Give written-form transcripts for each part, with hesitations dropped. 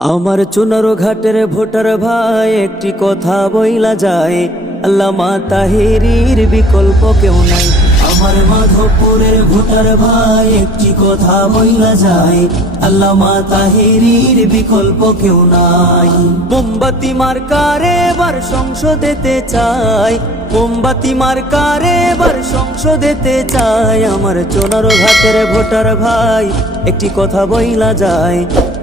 আমার চুনারো ঘাটের ভোটার ভাই একটি কথা বইলা যায়, আল্লামা তাহেরীর বিকল্প কেউ নাই। আমার মাধবপুরের ভোটার ভাই একটি কথা বইলা যায়, আল্লামা তাহেরীর বিকল্প কেউ নাই। মোমবাতি মার্কারে এবার সংসদেতে চাই, মোমবাতি মার্কারে এবার সংসদেতে চাই। আমার চুনারো ঘাটের ভোটার ভাই একটি কথা বইলা যায়,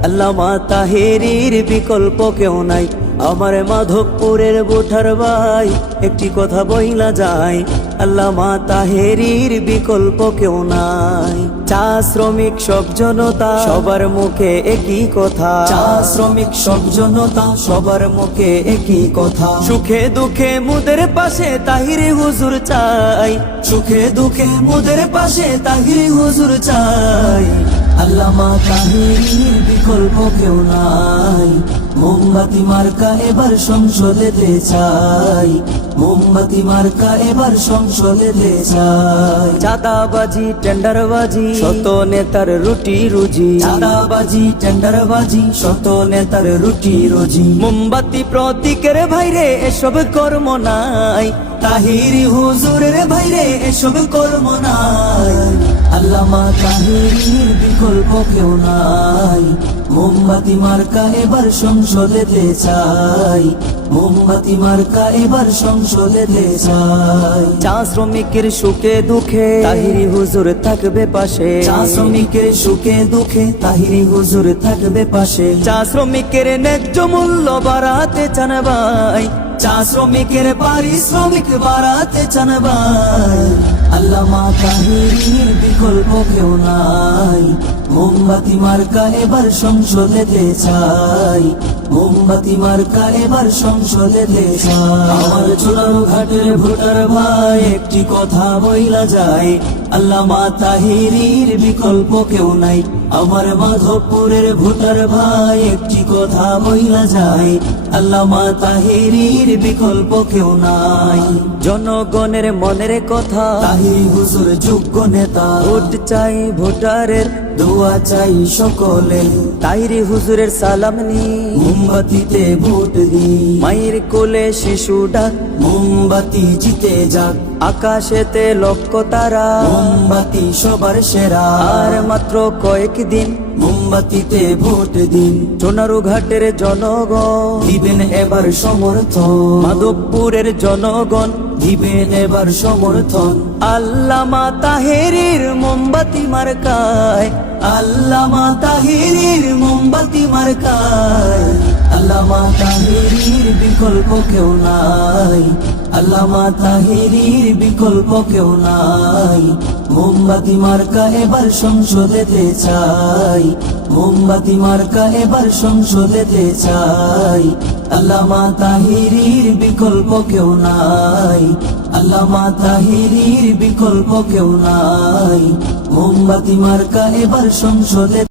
আল্লামা তাহেরীর বিকল্প কেউ নাই। আমার মাধবপুরের ভোটার ভাই একটি কথা বইলা যায়, আল্লামা তাহেরীর বিকল্প কেউ নাই। চা শ্রমিক সব জনতা সবার মুখে একই কথা, চা শ্রমিক সব জনতা সবার মুখে একই কথা। সুখে দুঃখে মুদের পাশে তাহিরি হুজুর চাই, সুখে দুঃখে মুদের পাশে তাহিরি হুজুর চাই। আল্লামা তাহেরীর বিকল্প কেউ নাই। মোমবাতি মার্কা এবার সংসদেতে চাই, মোমবাতি মার্কা এবার সংসদেতে চাই। চাঁদাবাজি টেন্ডারবাজি শত নেতার রুটি রুজি, চাঁদাবাজি টেন্ডারবাজি শত নেতার রুটি রুজি। মোমবাতি প্রতীকের ভাইরে এসব কর্ম নাই, তাহিরি হুজুরের ভাইরে এসব কর্ম নাই। আল্লামা তাহেরীর বিকল্প কেউ নাই। মোমবাতি মার্কা এবার সংসদেতে চাই, মোমবাতি মার্কা এবার সংসদেতে চাই। চা শ্রমিকের সুখে দুঃখে তাহিরি হুজুর থাকবে পাশে, চা শ্রমিকের সুখে দুঃখে তাহিরি হুজুর থাকবে পাশে। চা শ্রমিকের ন্যায্য মূল্য বাড়াতে চান ভাই, চা শ্রমিকের পারিশ্রমিক বাড়াতে চান ভাই। আল্লামা তাহেরীর বিকল্প কেউ নাই। মোমবাতি মার্কা এবার সংসদেতে চাই, মোমবাতি মার্কা এবার সংসদেতে চাই। আমার চুনারো ঘাটের ভোটার ভাই একটি কথা বইলা যায়, আল্লামা তাহেরীর বিকল্প কেউ নাই। আমার মাধবপুরের ভোটার ভাই একটি কথা বইলা যায়, আল্লামা তাহেরীর বিকল্প কেউ নাই। জনগণের মনের কথা তাহিরি হুজুর যোগ্য নেতা, ভোট চাই ভোটারের দোয়া চাই সকলে। তাহিরি হুজুরের সালাম নি মোমবাতিতে ভোট দি, মায়ের কোলে শিশু ডাক মোমবাতি জিতে যাক। আকাশেতে লক্ষ তারা মোমবাতি সবার সেরা, আর মাত্র কয়েকদিন মোমবাতিতে ভোট দিন। চুনারো ঘাটের জনগণ দিবেন এবার সমর্থন, মাধবপুরের জনগণ দিবেন এবার সমর্থন। আল্লামা তাহেরীর মোমবাতি মার্কায়, আল্লামা তাহেরীর মোমবাতি মার্কায়। আল্লামা তাহেরীর বিকল্প কেউ নাই, আল্লামা তাহেরীর বিকল্প কেউ নাই। মোমবাতি মার্কা এবার সংসদেতে চাই, মোমবাতি মার্কা এবার সংসদেতে চাই। আল্লামা তাহেরীর বিকল্প কেউ নাই, আল্লামা তাহেরীর বিকল্প কেউ নাই। মোমবাতি মার্কা এবার সংসদে